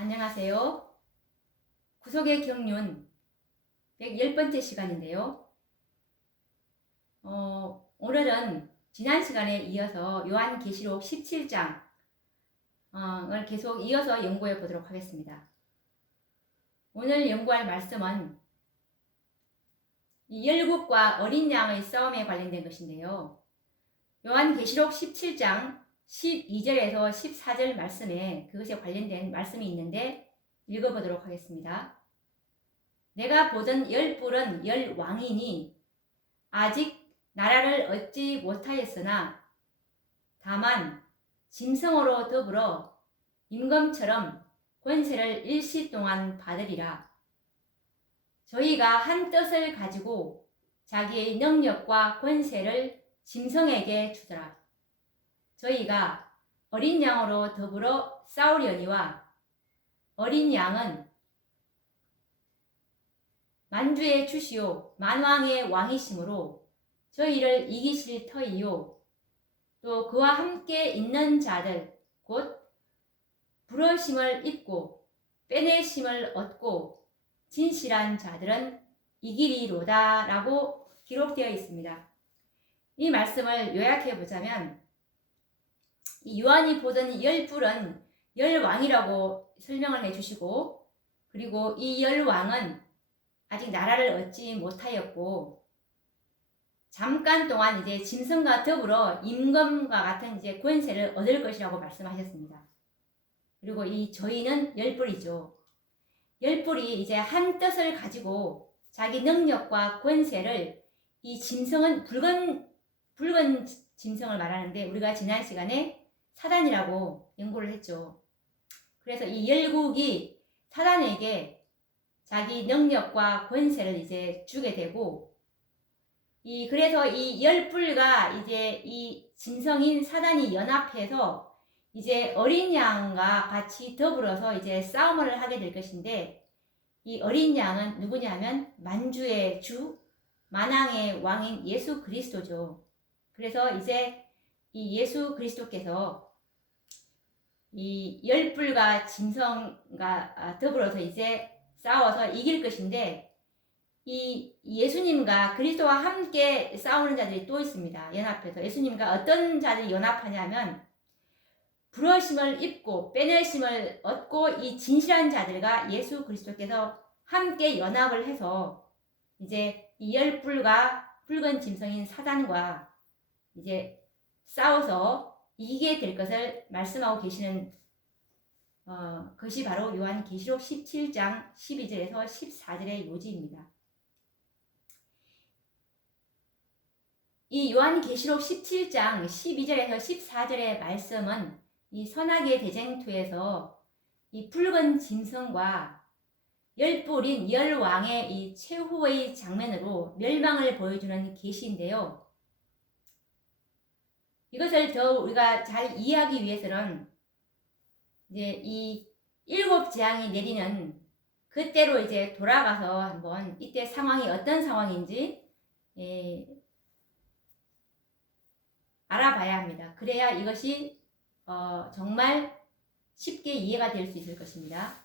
안녕하세요. 구속의 경륜 110번째 시간인데요. 오늘은 지난 시간에 이어서 요한계시록 17장을 계속 이어서 연구해 보도록 하겠습니다. 오늘 연구할 말씀은 이 열국과 어린 양의 싸움에 관련된 것인데요. 요한계시록 17장 12절에서 14절 말씀에 그것에 관련된 말씀이 있는데 읽어보도록 하겠습니다. 내가 보던 10뿔은 10왕이니 아직 나라를 얻지 못하였으나 다만 짐승으로 더불어 임금처럼 권세를 일시 동안 받으리라. 저희가 한 뜻을 가지고 자기의 능력과 권세를 짐승에게 주더라. 저희가 어린 양으로 더불어 싸우려니와 어린 양은 만주의 주시오 만왕의 왕이시므로 저희를 이기실 터이요 또 그와 함께 있는 자들 곧 부르심을 입고 빼내심을 얻고 진실한 자들은 이기리로다 라고 기록되어 있습니다. 이 말씀을 요약해 보자면 이 요한이 보던 10뿔은 10왕이라고 설명을 해주시고, 그리고 이 10왕은 아직 나라를 얻지 못하였고 잠깐 동안 이제 짐승과 더불어 임금과 같은 이제 권세를 얻을 것이라고 말씀하셨습니다. 그리고 이 저희는 10뿔이죠. 10뿔이 이제 한 뜻을 가지고 자기 능력과 권세를, 이 짐승은 붉은 짐승을 말하는데 우리가 지난 시간에 사단이라고 연구를 했죠. 그래서 이 열국이 사단에게 자기 능력과 권세를 이제 주게 되고, 그래서 이 10뿔과 이제 이 짐승인 사단이 연합해서 이제 어린 양과 같이 더불어서 이제 싸움을 하게 될 것인데, 이 어린 양은 누구냐면 만주의 주, 만왕의 왕인 예수 그리스도죠. 그래서 이제 이 예수 그리스도께서 이 10뿔과 짐승과 더불어서 이제 싸워서 이길 것인데, 이 예수님과 그리스도와 함께 싸우는 자들이 또 있습니다. 연합해서 예수님과 어떤 자들이 연합하냐면 부르심을 입고 빼내심을 얻고 이 진실한 자들과 예수 그리스도께서 함께 연합을 해서 이제 이 10뿔과 붉은 짐승인 사단과 이제 싸워서 이기게 될 것을 말씀하고 계시는 것이 바로 요한계시록 17장 12절에서 14절의 요지입니다. 이 요한계시록 17장 12절에서 14절의 말씀은 이 선악의 대쟁투에서 이 붉은 짐승과 10뿔인 10왕의 이 최후의 장면으로 멸망을 보여주는 계시인데요. 이것을 더 우리가 잘 이해하기 위해서는 이제 이 7재앙이 내리는 그때로 이제 돌아가서 한번 이때 상황이 어떤 상황인지 알아봐야 합니다. 그래야 이것이 정말 쉽게 이해가 될 수 있을 것입니다.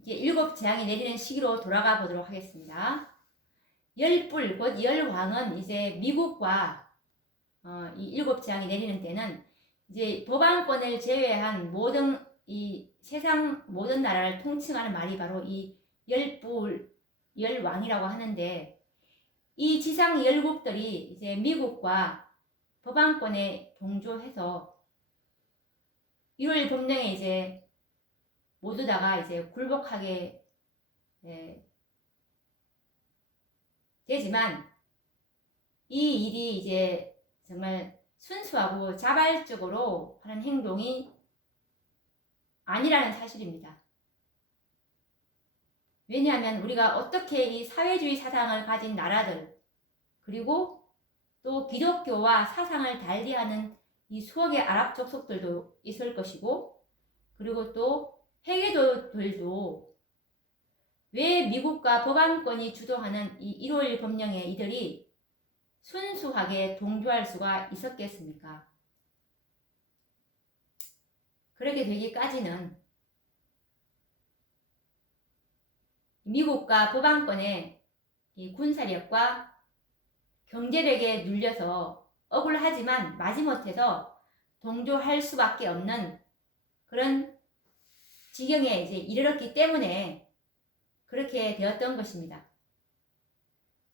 이제 7재앙이 내리는 시기로 돌아가 보도록 하겠습니다. 10뿔, 곧 10왕은 이제 미국과 이 7재앙이 내리는 때는 이제 법왕권을 제외한 모든 이 세상 모든 나라를 통칭하는 말이 바로 이 10뿔, 10왕이라고 하는데, 이 지상 열국들이 이제 미국과 법왕권에 동조해서 1월 법령에 이제 모두 다가 이제 굴복하게 되지만, 이 일이 이제 정말 순수하고 자발적으로 하는 행동이 아니라는 사실입니다. 왜냐하면 우리가 어떻게 이 사회주의 사상을 가진 나라들, 그리고 또 기독교와 사상을 달리하는 이 수억의 아랍 족속들도 있을 것이고, 그리고 또 회계도들도 왜 미국과 법왕권이 주도하는 이 1월 법령에 이들이 순수하게 동조할 수가 있었겠습니까? 그렇게 되기까지는 미국과 법안권의 이 군사력과 경제력에 눌려서 억울하지만 마지못해서 동조할 수밖에 없는 그런 지경에 이제 이르렀기 때문에 그렇게 되었던 것입니다.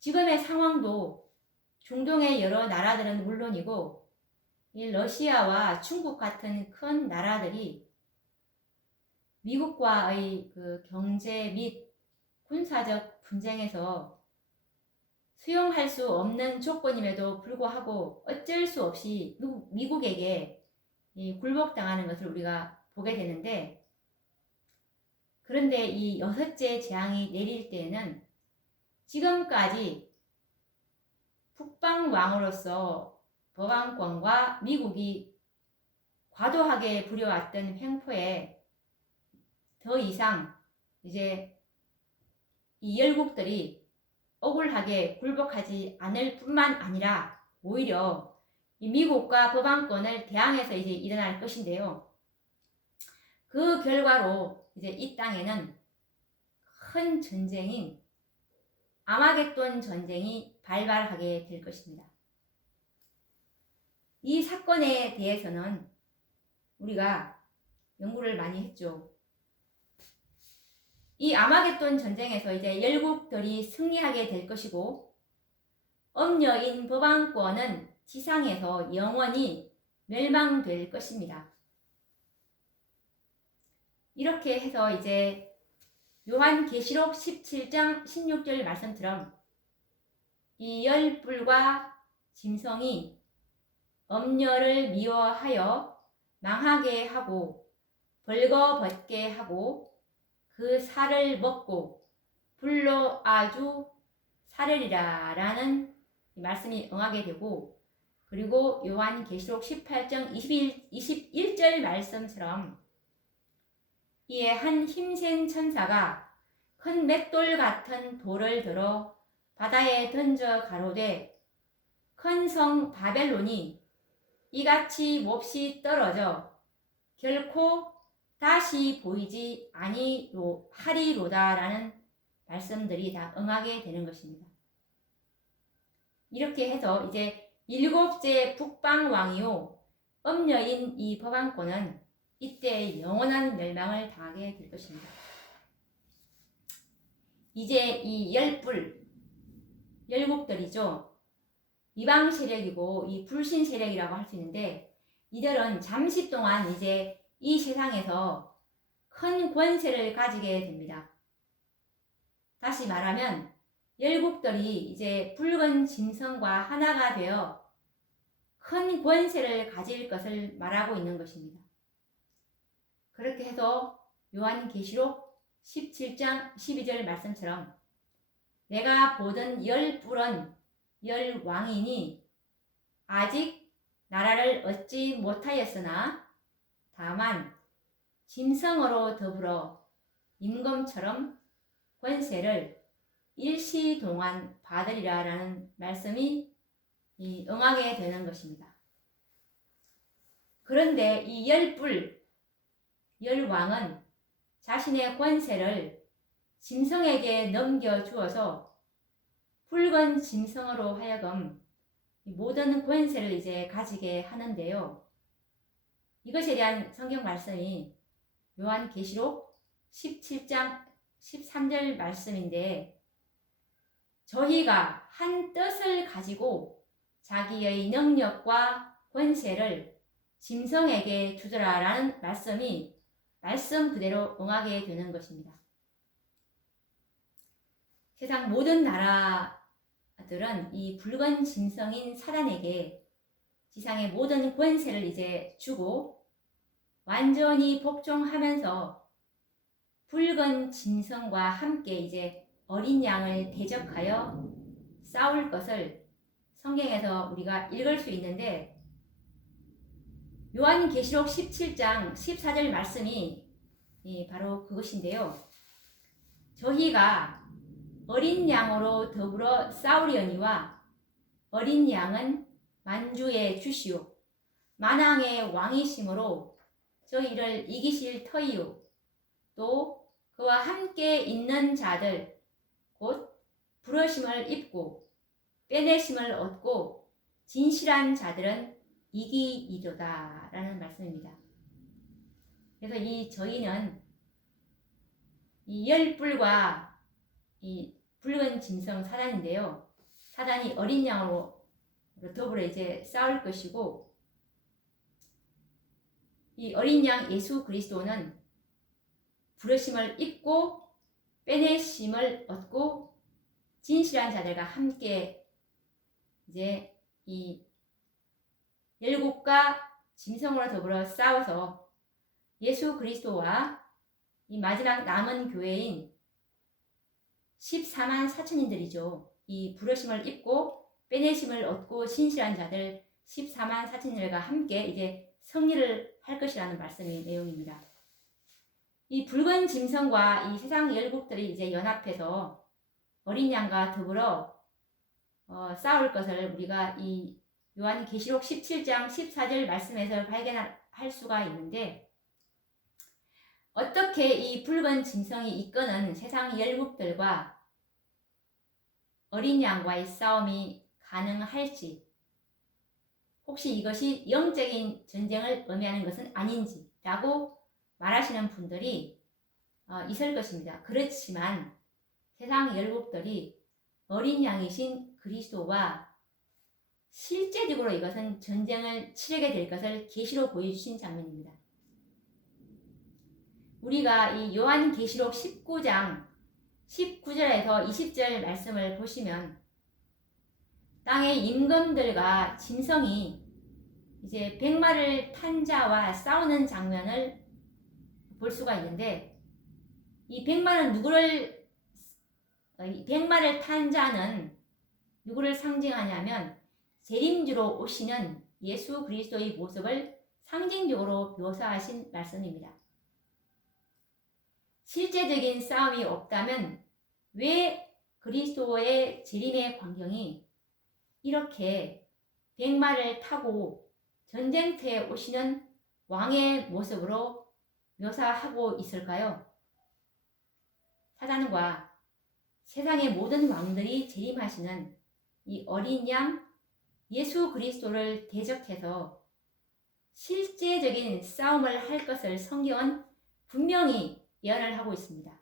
지금의 상황도 중동의 여러 나라들은 물론이고 이 러시아와 중국 같은 큰 나라들이 미국과의 그 경제 및 군사적 분쟁에서 수용할 수 없는 조건임에도 불구하고 어쩔 수 없이 미국에게 굴복당하는 것을 우리가 보게 되는데, 그런데 이 6째 재앙이 내릴 때에는 지금까지 북방왕으로서 법안권과 미국이 과도하게 부려왔던 횡포에 더 이상 이제 이 열국들이 억울하게 굴복하지 않을 뿐만 아니라 오히려 이 미국과 법안권을 대항해서 이제 일어날 것인데요. 그 결과로 이제 이 땅에는 큰 전쟁인 아마겟돈 전쟁이 발발하게 될 것입니다. 이 사건에 대해서는 우리가 연구를 많이 했죠. 이 아마겟돈 전쟁에서 이제 열국들이 승리하게 될 것이고, 엄녀인 법안권은 지상에서 영원히 멸망될 것입니다. 이렇게 해서 이제 요한계시록 17장 16절 말씀처럼 이 열불과 짐승이 엄녀를 미워하여 망하게 하고 벌거벗게 하고 그 살을 먹고 불로 아주 살으리라 라는 말씀이 응하게 되고, 그리고 요한계시록 18장 21절 말씀처럼 이에 한 힘센 천사가 큰 맷돌 같은 돌을 들어 바다에 던져 가로되 큰 성 바벨론이 이같이 몹시 떨어져 결코 다시 보이지 아니하리로다 라는 말씀들이 다 응하게 되는 것입니다. 이렇게 해서 이제 7째 북방왕이요 엄녀인 이 법안권은 이때 영원한 멸망을 당하게 될 것입니다. 이제 이 열국들이죠. 이방 세력이고 이 불신 세력이라고 할 수 있는데, 이들은 잠시 동안 이제 이 세상에서 큰 권세를 가지게 됩니다. 다시 말하면 열국들이 이제 붉은 짐승과 하나가 되어 큰 권세를 가질 것을 말하고 있는 것입니다. 그렇게 해서 요한계시록 17장 12절 말씀처럼 내가 보던 열뿔은 열왕이니 아직 나라를 얻지 못하였으나 다만 짐승으로 더불어 임금처럼 권세를 일시동안 받으리라 라는 말씀이 응하게 되는 것입니다. 그런데 이 열왕은 자신의 권세를 짐승에게 넘겨주어서 붉은 짐승으로 하여금 모든 권세를 이제 가지게 하는데요. 이것에 대한 성경 말씀이 요한계시록 17장 13절 말씀인데, 저희가 한 뜻을 가지고 자기의 능력과 권세를 짐승에게 주더라 라는 말씀이 말씀 그대로 응하게 되는 것입니다. 세상 모든 나라들은 이 붉은 짐승인 사단에게 지상의 모든 권세를 이제 주고 완전히 복종하면서 붉은 짐승과 함께 이제 어린 양을 대적하여 싸울 것을 성경에서 우리가 읽을 수 있는데, 요한계시록 17장 14절 말씀이 바로 그것인데요. 저희가 어린 양으로 더불어 싸우려니와 어린 양은 만주의 주시오 만왕의 왕이심으로 저희를 이기실 터이요 또 그와 함께 있는 자들 곧 부르심을 입고 빼내심을 얻고 진실한 자들은 이기이도다 라는 말씀입니다. 그래서 이 저희는 이 열불과 이 붉은 짐승 사단인데요. 사단이 어린 양으로 더불어 이제 싸울 것이고, 이 어린 양 예수 그리스도는 부르심을 입고 빼내심을 얻고 진실한 자들과 함께 이제 이 열국과 짐승으로 더불어 싸워서 예수 그리스도와 이 마지막 남은 교회인 14만 4천인들이죠. 이 부르심을 입고 빼내심을 얻고 진실한 자들 14만 4천인들과 함께 이제 승리를 할 것이라는 말씀의 내용입니다. 이 붉은 짐승과 이 세상 열국들이 이제 연합해서 어린 양과 더불어 싸울 것을 우리가 이 요한계시록 17장 14절 말씀에서 발견할 수가 있는데, 어떻게 이 붉은 짐승이 이끄는 세상 열국들과 어린 양과의 싸움이 가능할지, 혹시 이것이 영적인 전쟁을 의미하는 것은 아닌지 라고 말하시는 분들이 있을 것입니다. 그렇지만 세상 열국들이 어린 양이신 그리스도와 실제적으로 이것은 전쟁을 치르게 될 것을 계시로 보여주신 장면입니다. 우리가 이 요한계시록 19장 19절에서 20절 말씀을 보시면 땅의 임금들과 짐승이 이제 백마를 탄 자와 싸우는 장면을 볼 수가 있는데, 이 백마를 탄 자는 누구를 상징하냐면 재림주로 오시는 예수 그리스도의 모습을 상징적으로 묘사하신 말씀입니다. 실제적인 싸움이 없다면 왜 그리스도의 재림의 광경이 이렇게 백마를 타고 전쟁터에 오시는 왕의 모습으로 묘사하고 있을까요? 사단과 세상의 모든 왕들이 재림하시는 이 어린 양 예수 그리스도를 대적해서 실제적인 싸움을 할 것을 성경은 분명히 예언을 하고 있습니다.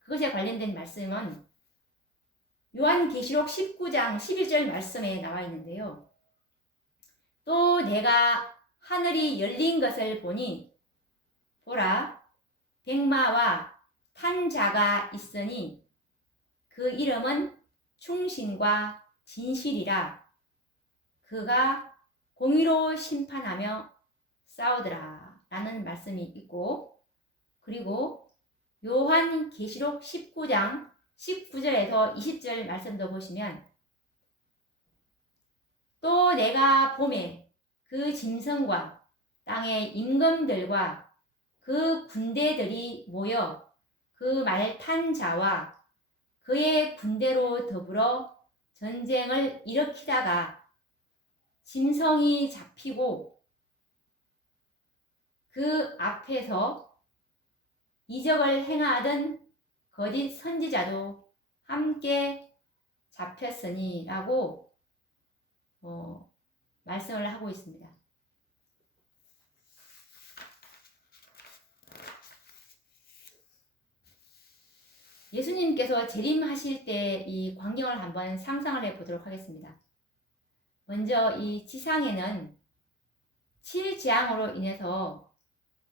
그것에 관련된 말씀은 요한계시록 19장 11절 말씀에 나와 있는데요. 또 내가 하늘이 열린 것을 보니 보라, 백마와 탄 자가 있으니 그 이름은 충신과 진실이라. 그가 공의로 심판하며 싸우더라 라는 말씀이 있고, 그리고 요한계시록 19장 19절에서 20절 말씀도 보시면 또 내가 봄에 그 짐승과 땅의 임금들과 그 군대들이 모여 그 말 탄 자와 그의 군대로 더불어 전쟁을 일으키다가 짐승이 잡히고 그 앞에서 이적을 행하던 거짓 선지자도 함께 잡혔으니 라고 말씀을 하고 있습니다. 예수님께서 재림하실 때 이 광경을 한번 상상을 해보도록 하겠습니다. 먼저 이 지상에는 7재앙으로 인해서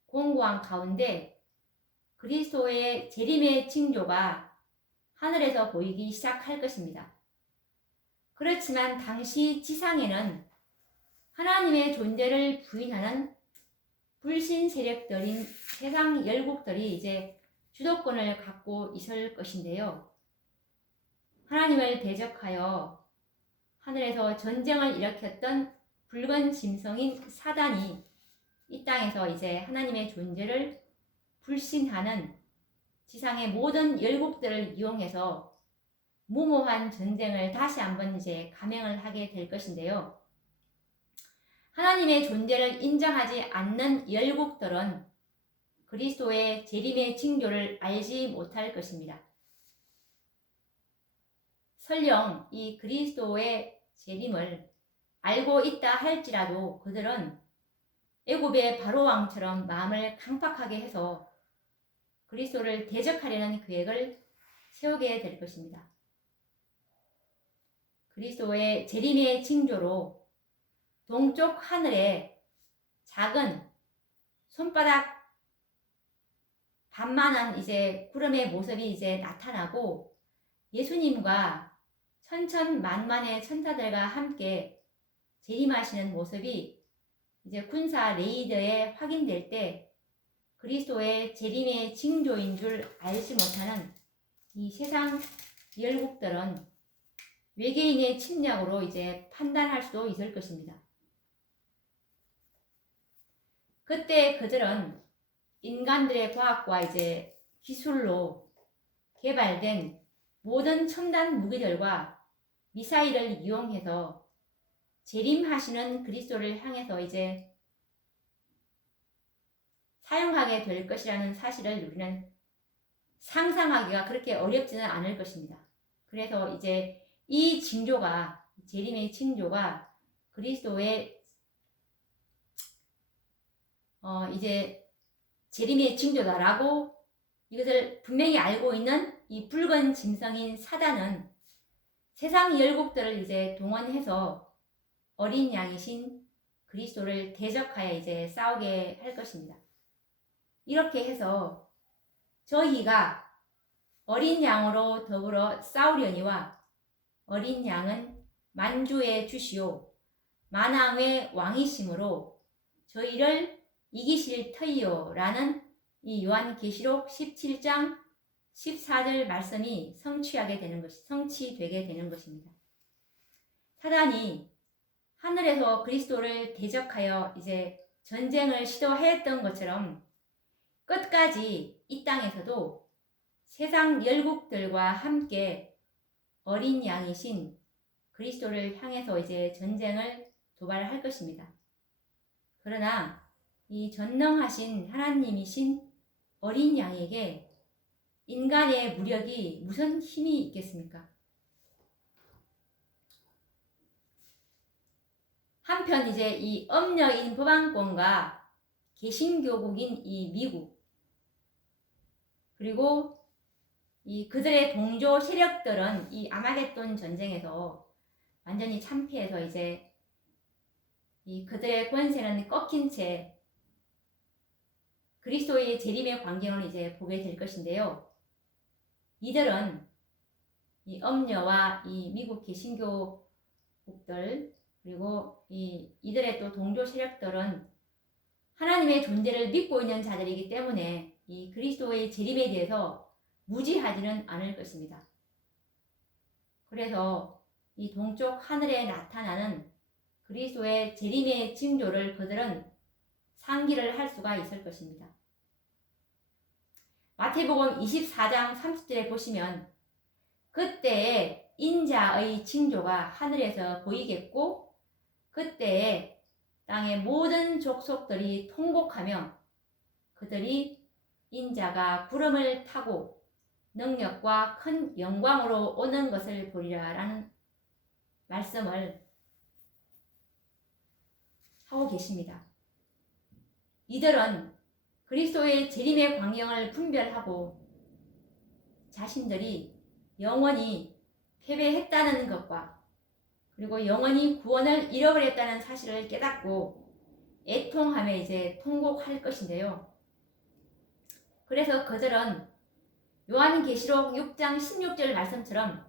공고한 가운데 그리스도의 재림의 징조가 하늘에서 보이기 시작할 것입니다. 그렇지만 당시 지상에는 하나님의 존재를 부인하는 불신 세력들인 세상 열국들이 이제 주도권을 갖고 있을 것인데요. 하나님을 대적하여 하늘에서 전쟁을 일으켰던 붉은 짐승인 사단이 이 땅에서 이제 하나님의 존재를 불신하는 지상의 모든 열국들을 이용해서 무모한 전쟁을 다시 한번 이제 감행을 하게 될 것인데요. 하나님의 존재를 인정하지 않는 열국들은 그리스도의 재림의 징조를 알지 못할 것입니다. 설령 이 그리스도의 재림을 알고 있다 할지라도 그들은 애굽의 바로 왕처럼 마음을 강팍하게 해서 그리스도를 대적하려는 계획을 세우게 될 것입니다. 그리스도의 재림의 징조로 동쪽 하늘에 작은 손바닥 반만한 이제 구름의 모습이 이제 나타나고 예수님과 천천만만의 천사들과 함께 재림하시는 모습이 이제 군사 레이더에 확인될 때 그리스도의 재림의 징조인 줄 알지 못하는 이 세상 열국들은 외계인의 침략으로 이제 판단할 수도 있을 것입니다. 그때 그들은 인간들의 과학과 이제 기술로 개발된 모든 첨단 무기들과 미사일을 이용해서 재림하시는 그리스도를 향해서 이제 사용하게 될 것이라는 사실을 우리는 상상하기가 그렇게 어렵지는 않을 것입니다. 그래서 이제 이 징조가 재림의 징조가 그리스도의 이제 재림의 징조다라고 이것을 분명히 알고 있는 이 붉은 짐승인 사단은 세상 열국들을 이제 동원해서 어린 양이신 그리스도를 대적하여 이제 싸우게 할 것입니다. 이렇게 해서 저희가 어린 양으로 더불어 싸우려니와 어린 양은 만주의 주시오 만왕의 왕이심으로 저희를 이기실 터이요 라는 이 요한계시록 17장 14절 말씀이 성취되게 되는 것입니다. 사단이 하늘에서 그리스도를 대적하여 이제 전쟁을 시도했던 것처럼 끝까지 이 땅에서도 세상 열국들과 함께 어린 양이신 그리스도를 향해서 이제 전쟁을 도발할 것입니다. 그러나 이 전능하신 하나님이신 어린 양에게 인간의 무력이 무슨 힘이 있겠습니까? 한편 이제 이 엄녀인 법왕권과 개신교국인 이 미국 그리고 이 그들의 동조 세력들은 이 아마겟돈 전쟁에서 완전히 참패해서 이제 이 그들의 권세는 꺾인 채 그리스도의 재림의 광경을 이제 보게 될 것인데요. 이들은 이 엄녀와 이 미국 개신교국들 그리고 이들의 또 동조 세력들은 하나님의 존재를 믿고 있는 자들이기 때문에 이 그리스도의 재림에 대해서 무지하지는 않을 것입니다. 그래서 이 동쪽 하늘에 나타나는 그리스도의 재림의 징조를 그들은 상기를 할 수가 있을 것입니다. 마태복음 24장 30절에 보시면 그때에 인자의 징조가 하늘에서 보이겠고 그때에 땅의 모든 족속들이 통곡하며 그들이 인자가 구름을 타고 능력과 큰 영광으로 오는 것을 보리라 라는 말씀을 하고 계십니다. 이들은 그리스도의 재림의 광경을 분별하고 자신들이 영원히 패배했다는 것과 그리고 영원히 구원을 잃어버렸다는 사실을 깨닫고 애통하며 이제 통곡할 것인데요. 그래서 그들은 요한계시록 6장 16절 말씀처럼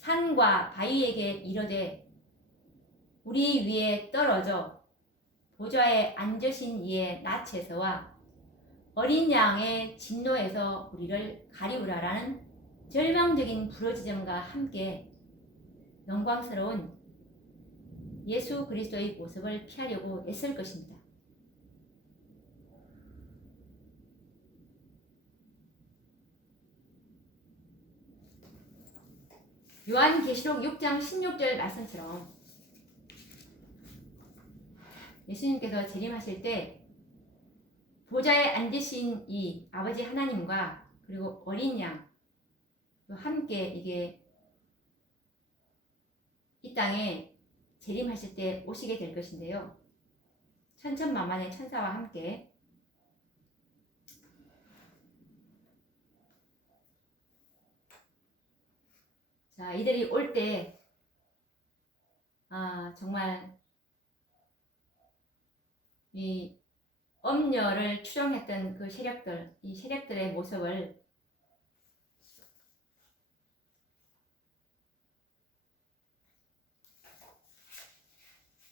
산과 바위에게 이르되 우리 위에 떨어져 보좌에 앉으신 이의 낯에서와 어린 양의 진노에서 우리를 가리우라라는 절망적인 부르짖음과 함께 영광스러운 예수 그리스도의 모습을 피하려고 애쓸 것입니다. 요한계시록 6장 16절 말씀처럼 예수님께서 재림하실 때 보좌에 앉으신 이 아버지 하나님과 그리고 어린 양 함께 이게 이 땅에 재림하실 때 오시게 될 것인데요. 천천만만의 천사와 함께 자, 이들이 올 때 정말 이 엄녀를 추종했던 그 세력들, 이 세력들의 모습을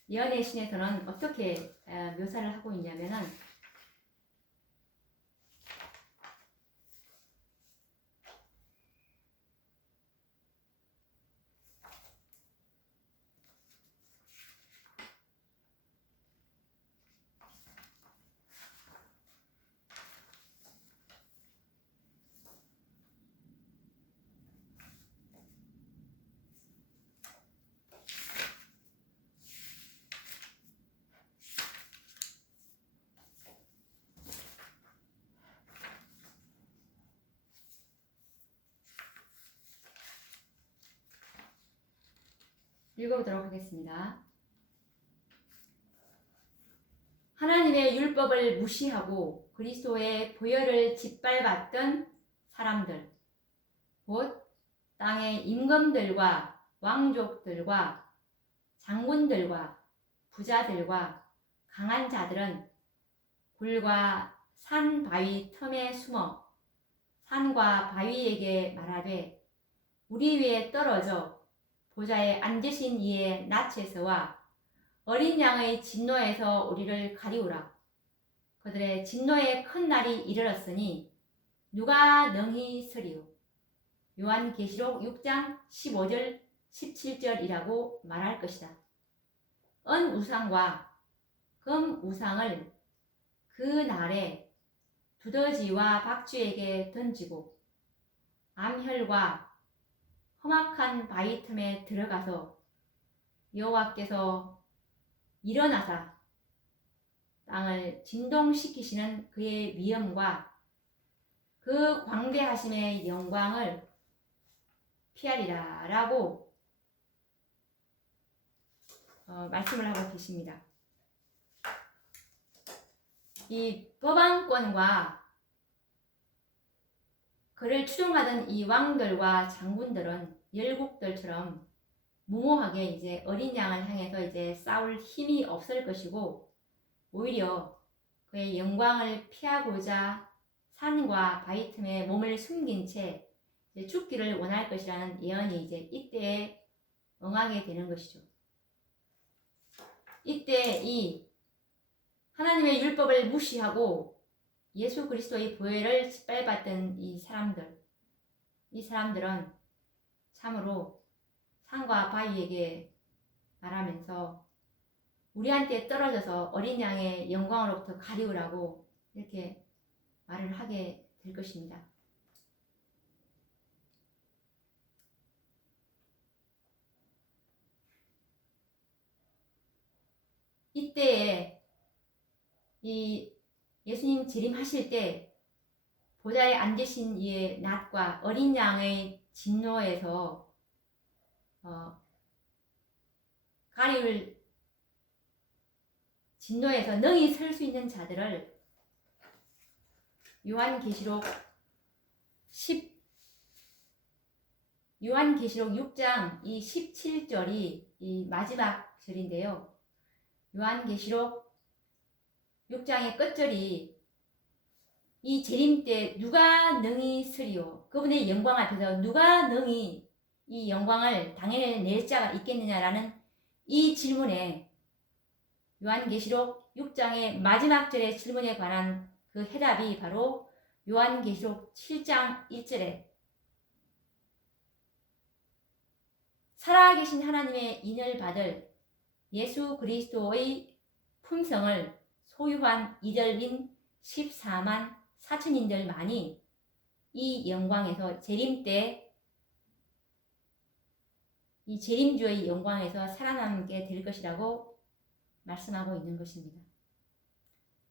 예언의 신에서는 어떻게 묘사를 하고 있냐면은 읽어보도록 하겠습니다. 하나님의 율법을 무시하고 그리스도의 보혈을 짓밟았던 사람들, 곧 땅의 임금들과 왕족들과 장군들과 부자들과 강한 자들은 굴과 산 바위 틈에 숨어 산과 바위에게 말하되 우리 위에 떨어져 보좌에 앉으신 이의 낯에서와 어린 양의 진노에서 우리를 가리우라. 그들의 진노의 큰 날이 이르렀으니 누가 능히 서리요. 요한계시록 6장 15절 17절이라고 말할 것이다. 은 우상과 금 우상을 그 날에 두더지와 박쥐에게 던지고 암혈과 험악한 바위 틈에 들어가서 여호와께서 일어나사 땅을 진동시키시는 그의 위엄과 그 광대하심의 영광을 피하리라 라고 말씀을 하고 계십니다. 이 법왕권과 그를 추종하던 이 왕들과 장군들은 열국들처럼 무모하게 이제 어린 양을 향해서 이제 싸울 힘이 없을 것이고 오히려 그의 영광을 피하고자 산과 바위 틈에 몸을 숨긴 채 이제 죽기를 원할 것이라는 예언이 이제 이때에 응하게 되는 것이죠. 이때 이 하나님의 율법을 무시하고 예수 그리스도의 보혈을 짓밟았던 이 사람들은 참으로 산과 바위에게 말하면서 우리한테 떨어져서 어린 양의 영광으로부터 가리우라고 이렇게 말을 하게 될 것입니다. 이때에 이 예수님 재림하실 때 보좌에 앉으신 이의 낯과 어린 양의 진노에서 가리울 진노에서 능히 설 수 있는 자들을 요한계시록 6장 이 17절이 이 마지막 절인데요. 요한계시록 6장의 끝절이 이 재림 때 누가 능히 서리요. 그분의 영광 앞에서 누가 능히 이 영광을 당해낼 자가 있겠느냐라는 이 질문에 요한계시록 6장의 마지막 절의 질문에 관한 그 해답이 바로 요한계시록 7장 1절에 살아계신 하나님의 인을 받을 예수 그리스도의 품성을 소유한 이들인 14만 4천인들만이 이 영광에서 재림 때 이 재림주의 영광에서 살아남게 될 것이라고 말씀하고 있는 것입니다.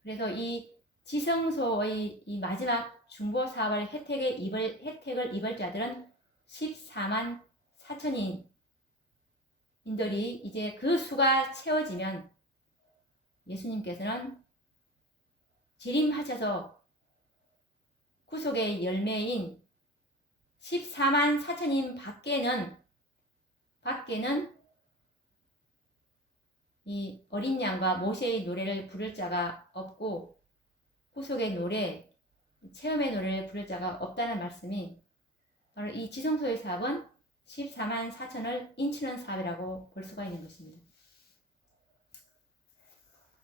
그래서 이 지성소의 이 마지막 중보 사업을 혜택을 입을 자들은 14만 4천인 인들이 이제 그 수가 채워지면 예수님께서는 재림하셔서 구속의 열매인 14만 4천인 밖에는 이 어린 양과 모세의 노래를 부를 자가 없고 구속의 노래, 체험의 노래를 부를 자가 없다는 말씀이 바로 이 지성소의 사업은 14만 4천을 인치는 사업이라고 볼 수가 있는 것입니다.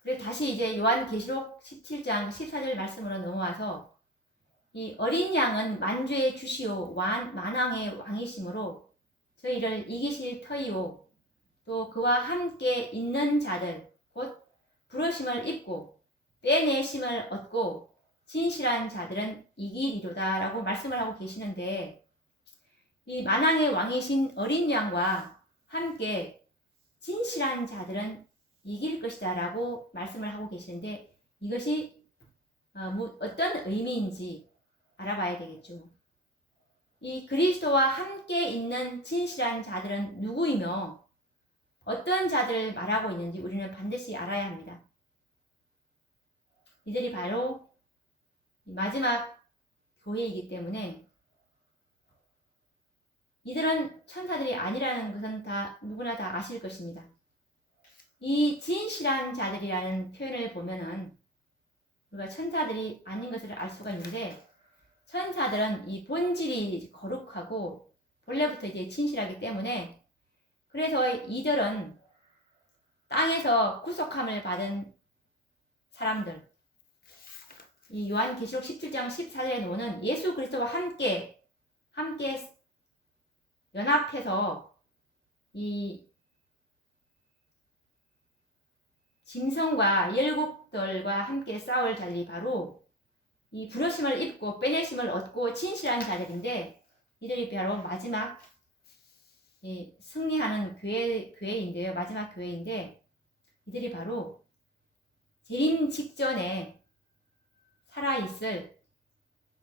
그리고 다시 이제 요한계시록 17장 14절 말씀으로 넘어와서 이 어린 양은 만주의 주시오 만왕의 왕이시므로 저희를 이기실 터이오 또 그와 함께 있는 자들 곧 부르심을 입고 빼내심을 얻고 진실한 자들은 이기리로다 라고 말씀을 하고 계시는데 이 만왕의 왕이신 어린 양과 함께 진실한 자들은 이길 것이다 라고 말씀을 하고 계시는데 이것이 어떤 의미인지 알아봐야 되겠죠. 이 그리스도와 함께 있는 진실한 자들은 누구이며 어떤 자들을 말하고 있는지 우리는 반드시 알아야 합니다. 이들이 바로 마지막 교회이기 때문에 이들은 천사들이 아니라는 것은 누구나 다 아실 것입니다. 이 진실한 자들이라는 표현을 보면은 우리가 천사들이 아닌 것을 알 수가 있는데 천사들은 이 본질이 거룩하고 본래부터 이제 진실하기 때문에 그래서 이들은 땅에서 구속함을 받은 사람들 이 요한계시록 17장 14절에 나오는 예수 그리스도와 함께 연합해서 이 짐승과 열국들과 함께 싸울 자들이 바로 이 부르심을 입고 빼내심을 얻고 진실한 자들인데 이들이 바로 마지막 승리하는 교회인데요. 마지막 교회인데 이들이 바로 재림 직전에 살아있을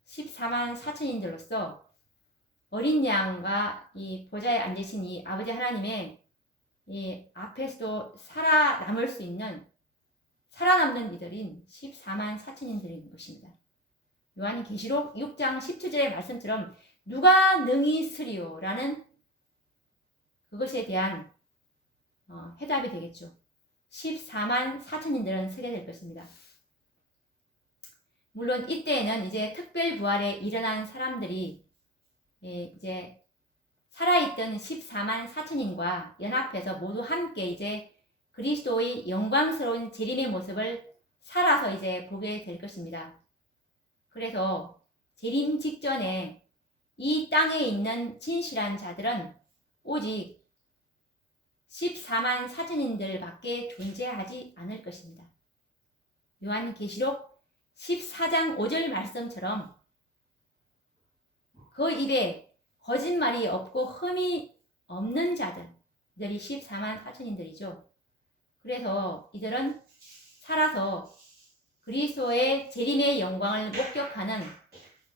14만 4천인들로서 어린 양과 이 보좌에 앉으신 이 아버지 하나님의 이 앞에서도 살아남을 수 있는 살아남는 이들인 14만 4천인들인 것입니다. 요한계시록 6장 17절의 말씀처럼 누가 능히 쓰리오 라는 그것에 대한 해답이 되겠죠. 14만 4천인들은 서게 될 것입니다. 물론 이때에는 이제 특별 부활에 일어난 사람들이 이제 살아있던 14만 4천인과 연합해서 모두 함께 이제 그리스도의 영광스러운 재림의 모습을 살아서 이제 보게 될 것입니다. 그래서 재림 직전에 이 땅에 있는 진실한 자들은 오직 14만 4천인들 밖에 존재하지 않을 것입니다. 요한계시록 14장 5절 말씀처럼 그 입에 거짓말이 없고 흠이 없는 자들이 14만 4천인들이죠. 그래서 이들은 살아서 그리스도의 재림의 영광을 목격하는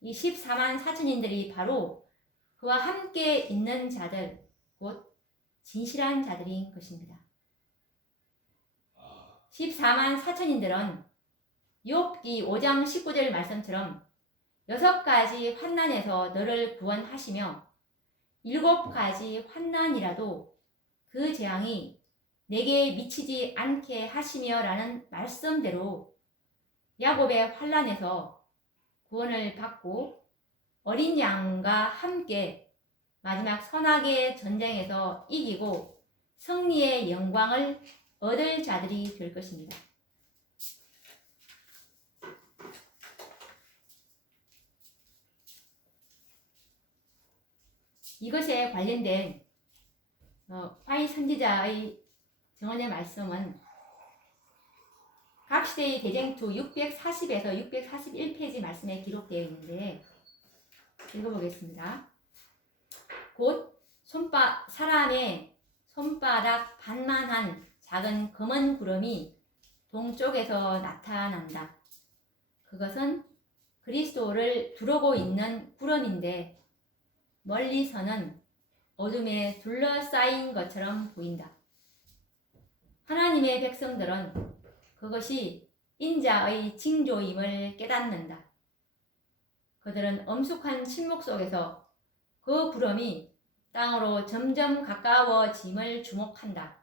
이 14만 4천인들이 바로 그와 함께 있는 자들, 곧 진실한 자들인 것입니다. 14만 4천인들은 욥기 5장 19절 말씀처럼 6가지 환난에서 너를 구원하시며 7가지 환난이라도 그 재앙이 내게 미치지 않게 하시며 라는 말씀대로 야곱의 환난에서 구원을 받고 어린 양과 함께 마지막 선악의 전쟁에서 이기고 승리의 영광을 얻을 자들이 될 것입니다. 이것에 관련된 화이 선지자의 증언의 말씀은 각시대의 대쟁투 640에서 641페이지 말씀에 기록되어 있는데 읽어보겠습니다. 곧 사람의 손바닥 반만한 작은 검은 구름이 동쪽에서 나타난다. 그것은 그리스도를 두르고 있는 구름인데 멀리서는 어둠에 둘러싸인 것처럼 보인다. 하나님의 백성들은 그것이 인자의 징조임을 깨닫는다. 그들은 엄숙한 침묵 속에서 그 구름이 땅으로 점점 가까워짐을 주목한다.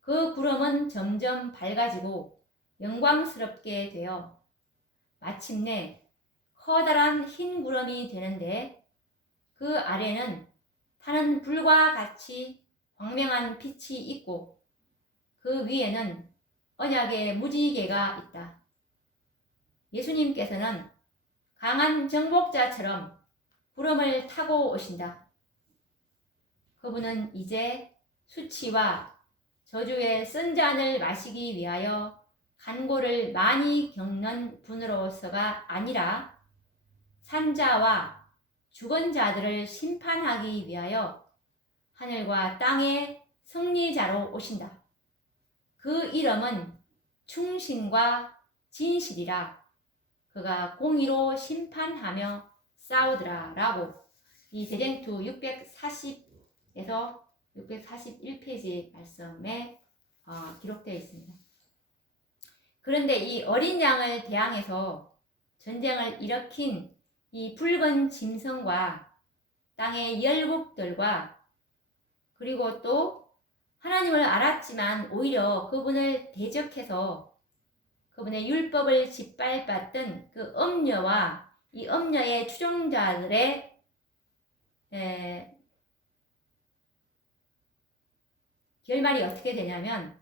그 구름은 점점 밝아지고 영광스럽게 되어 마침내 커다란 흰 구름이 되는데 그 아래는 타는 불과 같이 광명한 빛이 있고 그 위에는 언약의 무지개가 있다. 예수님께서는 강한 정복자처럼 구름을 타고 오신다. 그분은 이제 수치와 저주의 쓴 잔을 마시기 위하여 간고를 많이 겪는 분으로서가 아니라 산자와 죽은 자들을 심판하기 위하여 하늘과 땅의 승리자로 오신다. 그 이름은 충신과 진실이라. 그가 공의로 심판하며 싸우더라 라고 이 대쟁투 640에서 641페이지 말씀에 기록되어 있습니다. 그런데 이 어린 양을 대항해서 전쟁을 일으킨 이 붉은 짐승과 땅의 열국들과 그리고 또 하나님을 알았지만 오히려 그분을 대적해서 그분의 율법을 짓밟았던 그 엄녀와 이 엄녀의 추종자들의 결말이 어떻게 되냐면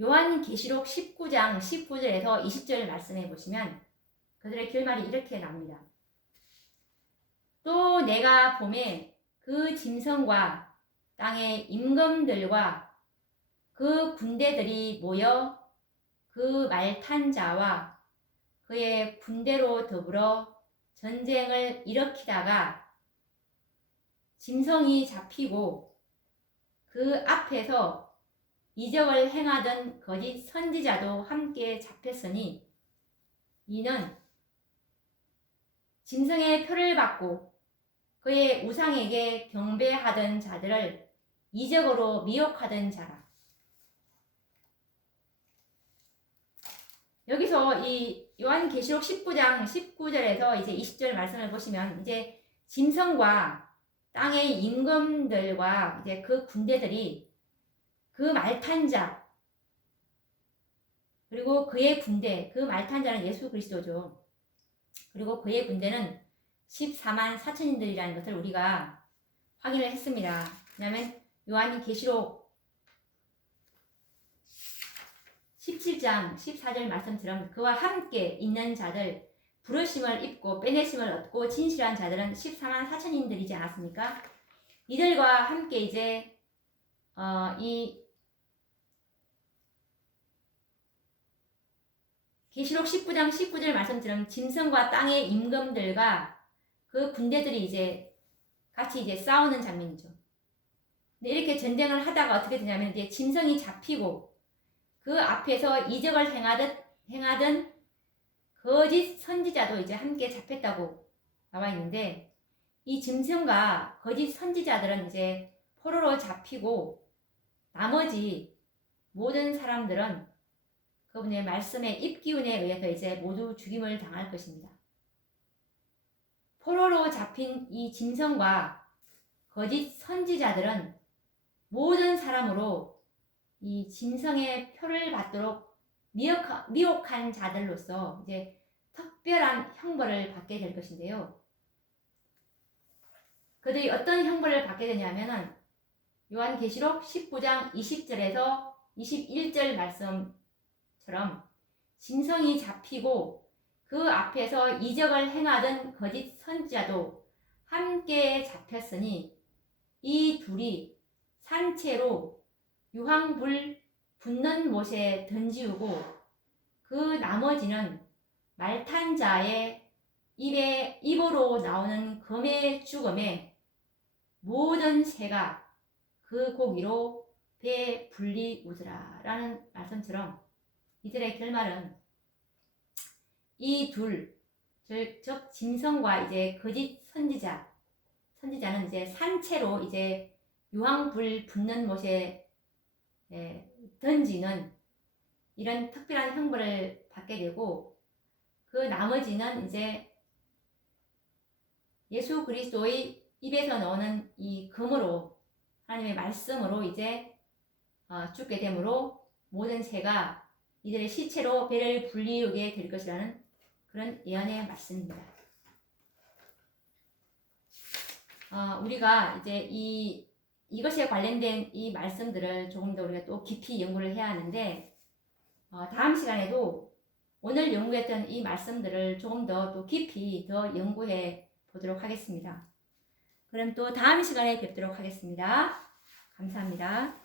요한계시록 19장 19절에서 20절 말씀해 보시면 그들의 결말이 이렇게 나옵니다. 또 내가 봄에 그 짐승과 땅의 임금들과 그 군대들이 모여 그 말탄 자와 그의 군대로 더불어 전쟁을 일으키다가 짐승이 잡히고 그 앞에서 이적을 행하던 거짓 선지자도 함께 잡혔으니 이는 짐승의 표를 받고 그의 우상에게 경배하던 자들을 이적으로 미혹하던 자라. 여기서 이 요한계시록 19장 19절에서 이제 20절 말씀을 보시면 이제 짐승과 땅의 임금들과 이제 그 군대들이 그 말탄 자 그리고 그의 군대, 그 말탄 자는 예수 그리스도죠. 그리고 그의 군대는 14만 4천인들이라는 것을 우리가 확인을 했습니다. 왜냐하면 요한계시록 17장 14절 말씀처럼 그와 함께 있는 자들 부르심을 입고 빼내심을 얻고 진실한 자들은 14만 4천인들이지 않았습니까? 이들과 함께 이제 이 계시록 19장 19절 말씀처럼 짐승과 땅의 임금들과 그 군대들이 이제 같이 이제 싸우는 장면이죠. 근데 이렇게 전쟁을 하다가 어떻게 되냐면 이제 짐승이 잡히고 그 앞에서 이적을 행하던 거짓 선지자도 이제 함께 잡혔다고 나와 있는데 이 짐승과 거짓 선지자들은 이제 포로로 잡히고 나머지 모든 사람들은 그분의 말씀의 입기운에 의해서 이제 모두 죽임을 당할 것입니다. 포로로 잡힌 이 짐승과 거짓 선지자들은 모든 사람으로 이 짐승의 표를 받도록 미혹한 자들로서 이제 특별한 형벌을 받게 될 것인데요. 그들이 어떤 형벌을 받게 되냐면은 요한계시록 19장 20절에서 21절 말씀처럼 짐승이 잡히고 그 앞에서 이적을 행하던 거짓 선지자도 함께 잡혔으니 이 둘이 산채로 유황불 붙는 못에 던지우고 그 나머지는 말탄 자의 입으로 나오는 검의 죽음에 모든 새가 그 고기로 배 분리우더라 라는 말씀처럼 이들의 결말은 이 둘, 즉 짐승과 이제 거짓 선지자는 이제 산채로 이제 유황불 붙는 못에 던지는 이런 특별한 형벌을 받게 되고, 그 나머지는 이제 예수 그리스도의 입에서 나오는 이 금으로, 하나님의 말씀으로 이제 죽게 되므로 모든 새가 이들의 시체로 배를 불리우게 될 것이라는 그런 예언의 말씀입니다. 우리가 이제 이것에 관련된 이 말씀들을 조금 더 우리가 또 깊이 연구를 해야 하는데, 다음 시간에도 오늘 연구했던 이 말씀들을 조금 더 또 깊이 더 연구해 보도록 하겠습니다. 그럼 또 다음 시간에 뵙도록 하겠습니다. 감사합니다.